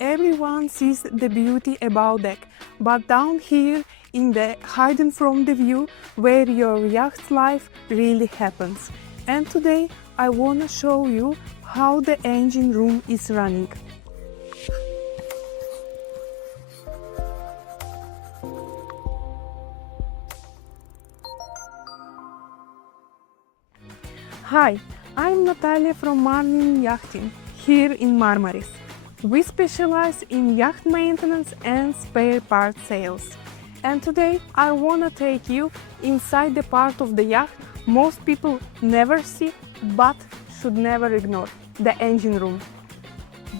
Everyone sees the beauty above deck, but down here in the hidden from the view where your yacht's life really happens. And today I wanna show you how the engine room is running. Hi, I'm Natalia from Marnin Yachting here in Marmaris. We specialize in yacht maintenance and spare part sales. And today I wanna take you inside the part of the yacht most people never see but should never ignore, the engine room.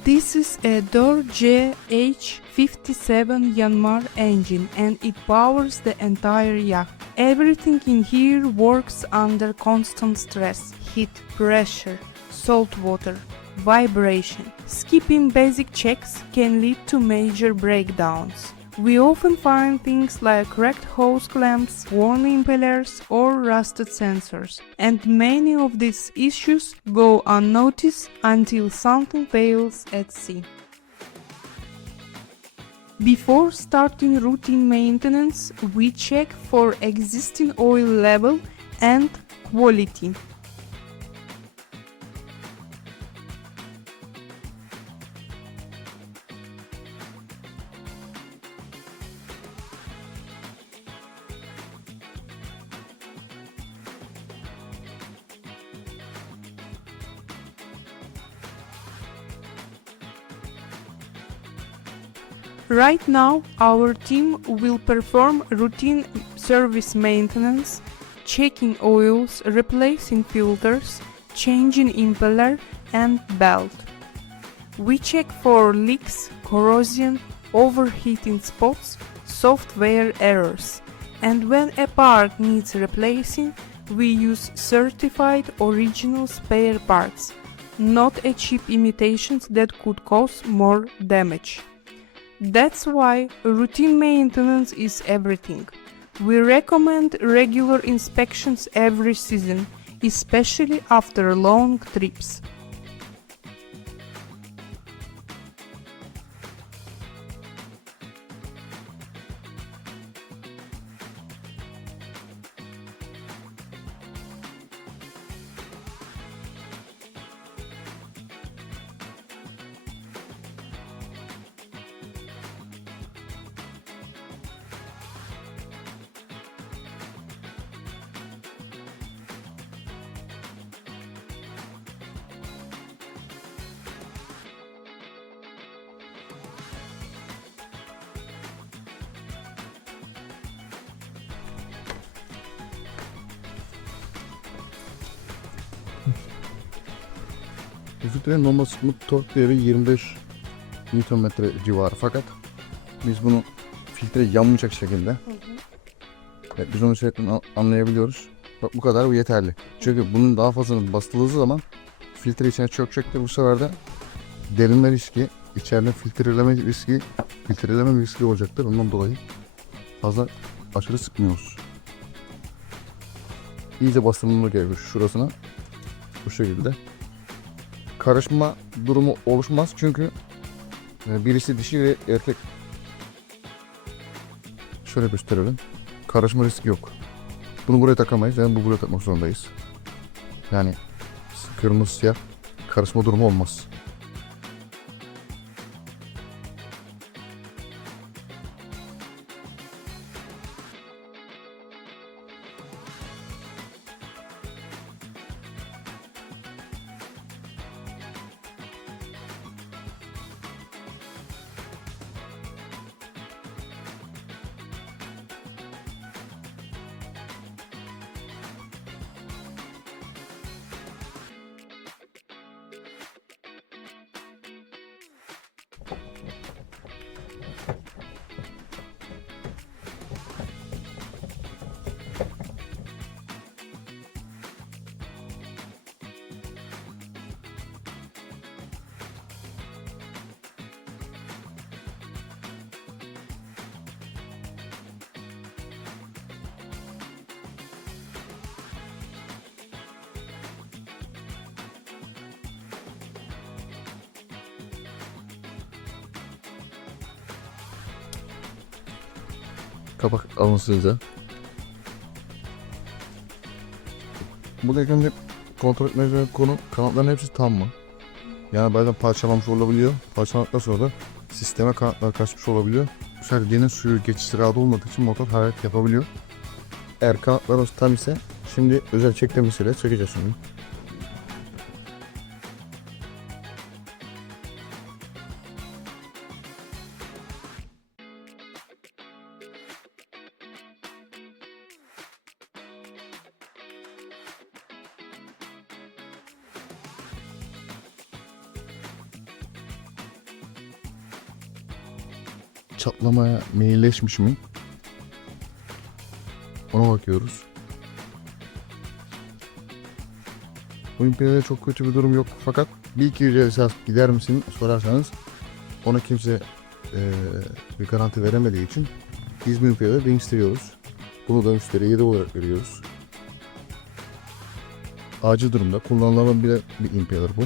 This is a JH 57 Yanmar engine and it powers the entire yacht. Everything in here works under constant stress, heat, pressure, salt water, vibration. Skipping basic checks can lead to major breakdowns. We often find things like cracked hose clamps, worn impellers or rusted sensors, and many of these issues go unnoticed until something fails at sea. Before starting routine maintenance, we check for existing oil level and quality. Right now, our team will perform routine service maintenance, checking oils, replacing filters, changing impeller and belt. We check for leaks, corrosion, overheating spots, software errors. And when a part needs replacing, we use certified original spare parts, not a cheap imitations that could cause more damage. That's why routine maintenance is everything. We recommend regular inspections every season, especially after long trips. Filtrenin normal sıkma tork değeri 25 Nm civarı, fakat biz bunu filtre yanmayacak şekilde evet, biz onu sürekli anlayabiliyoruz. Bak, bu kadar, bu yeterli. Çünkü bunun daha fazlasını basıldığı zaman filtre içine çökecektir. Bu sefer de derinme riski, içeride filtreleme riski olacaktır. Ondan dolayı fazla aşırı sıkmıyoruz. İyice basılmalı gerekiyor şurasına. Bu şekilde. Karışma durumu oluşmaz çünkü birisi dişi ve erkek. Şöyle gösterelim. Karışma riski yok. Bunu buraya takamayız. Yani bu buraya takmak zorundayız. Yani kırmızı siyah karışma durumu olmaz. kapak alınsızca. Bu da ilk önce kontrol etmeye konu kanatların hepsi tam mı? Yani bazen parçalanmış olabiliyor. Parçalandıktan sonra da sisteme kanatlar kaçmış olabiliyor. Bu sefer dinin suyu geçişi rahat olmadığı için motor hareket yapabiliyor. Eğer kanatlarımız tam ise şimdi özel çeklemesiyle çekeceğiz şimdi. Çatlamaya meyilleşmiş mi? Ona bakıyoruz. Bu impiyede çok kötü bir durum yok fakat bir iki yüce esas gider misin sorarsanız ona kimse bir garanti veremediği için biz bu impiyede değiştiriyoruz. Bunu da müşteriye 7 olarak veriyoruz. Acil durumda kullanılan bir impiyadır bu.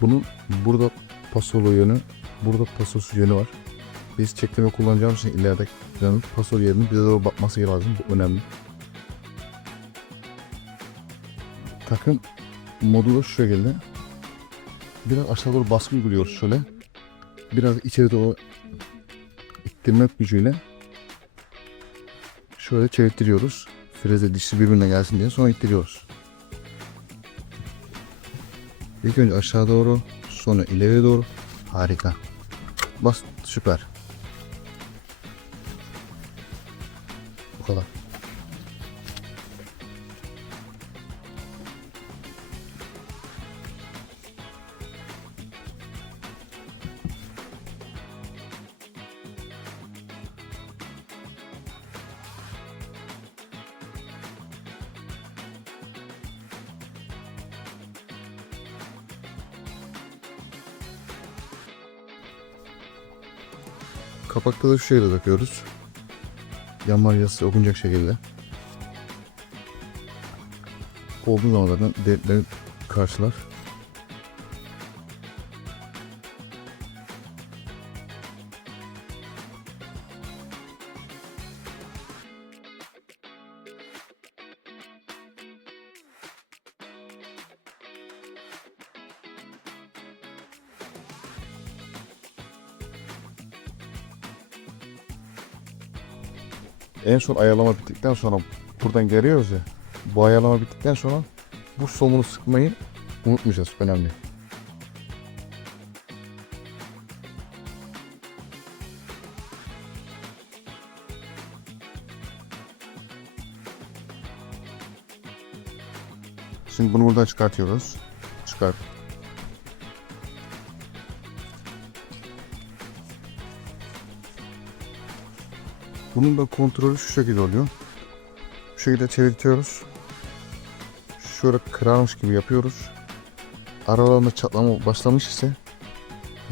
Bunun burada pasolu yönü, burada pasosuz yönü var. Biz çekleme kullanacağımız için ileride pasol yerinin bize doğru bakması lazım. Bu önemli. Takım modu da şu şekilde. Biraz aşağı doğru baskı uyguluyoruz şöyle. Biraz içeri doğru ittirme gücüyle şöyle çevirtiriyoruz. Freze dişli birbirine gelsin diye sonra ittiriyoruz. İlk önce aşağı doğru, sonra ileri doğru. Harika. Bas, süper. Bu kadar. Kapakta da şu şekilde takıyoruz. Yanmar yazısı okunacak şekilde. Olduğu zaman zaten delikleri karşılar. En son ayarlama bittikten sonra buradan geliyoruz ya. Bu ayarlama bittikten sonra bu somunu sıkmayı unutmayacağız. Önemli. Şimdi bunu buradan çıkartıyoruz. Çıkart. Bunun da kontrolü şu şekilde oluyor. Bu şekilde çevirtiyoruz. Şöyle kırarmış gibi yapıyoruz. Aralarında çatlama başlamış ise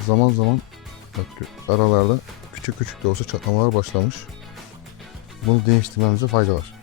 zaman zaman aralarda küçük küçük de olsa çatlamalar başlamış. Bunu değiştirmemize fayda var.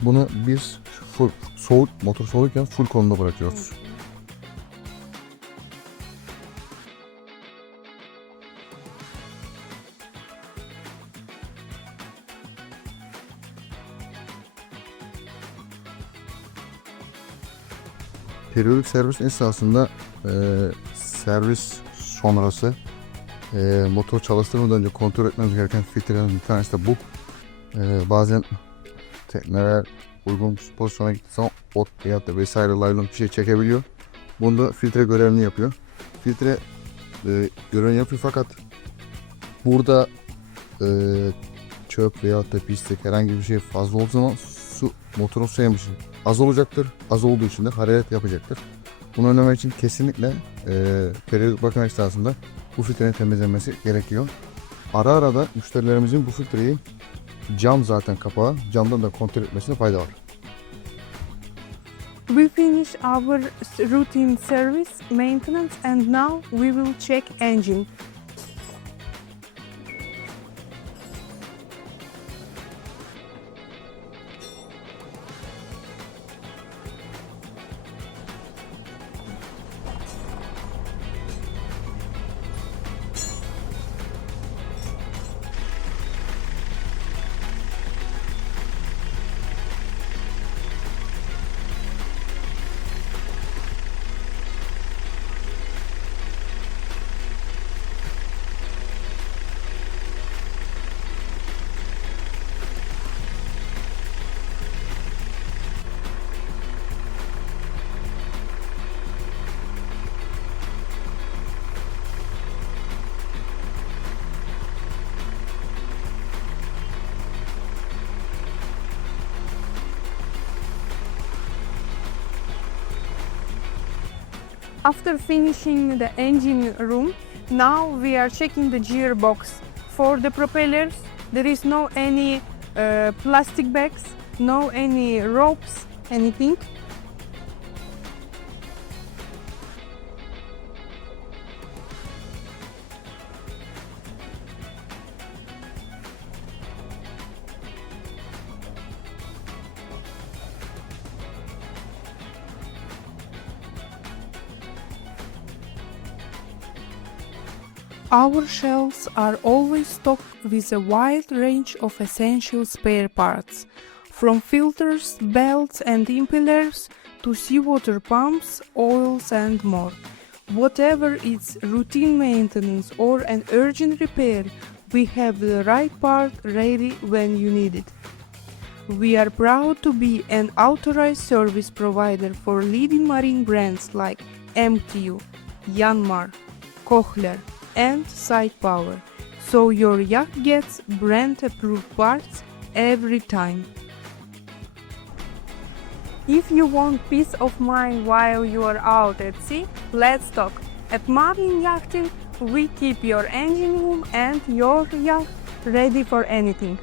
Bunu biz full, motor soğukken full konumda bırakıyoruz. Periyodik servis esnasında servis sonrası motor çalıştırmadan önce kontrol etmemiz gereken filtrelerin bir tanesi de bu. Bazen tekneler uygun pozisyona gittiği zaman ot ya da vesaire laylon bir şey çekebiliyor. Bunda filtre görevini yapıyor. Filtre görevini yapıyor fakat burada çöp veya da pislik herhangi bir şey fazla olduğu zaman su motorun su emişi az olacaktır. Az olduğu için de hararet yapacaktır. Bunu önlemek için kesinlikle periyodik bakım esnasında bu filtrenin temizlenmesi gerekiyor. Ara ara da müşterilerimizin bu filtreyi cam zaten kapağı, camdan da kontrol etmesine fayda var. We finish our routine service maintenance and now we will check engine. After finishing the engine room, now we are checking the gearbox. For the propellers, there is no any plastic bags, no any ropes, anything. Our shelves are always stocked with a wide range of essential spare parts, from filters, belts and impellers to seawater pumps, oils and more. Whatever is routine maintenance or an urgent repair, we have the right part ready when you need it. We are proud to be an authorized service provider for leading marine brands like MTU, Yanmar, Kohler, and Side Power, so your yacht gets brand approved parts every time. If you want peace of mind while you are out at sea, let's talk. At Marine Yachting, we keep your engine room and your yacht ready for anything.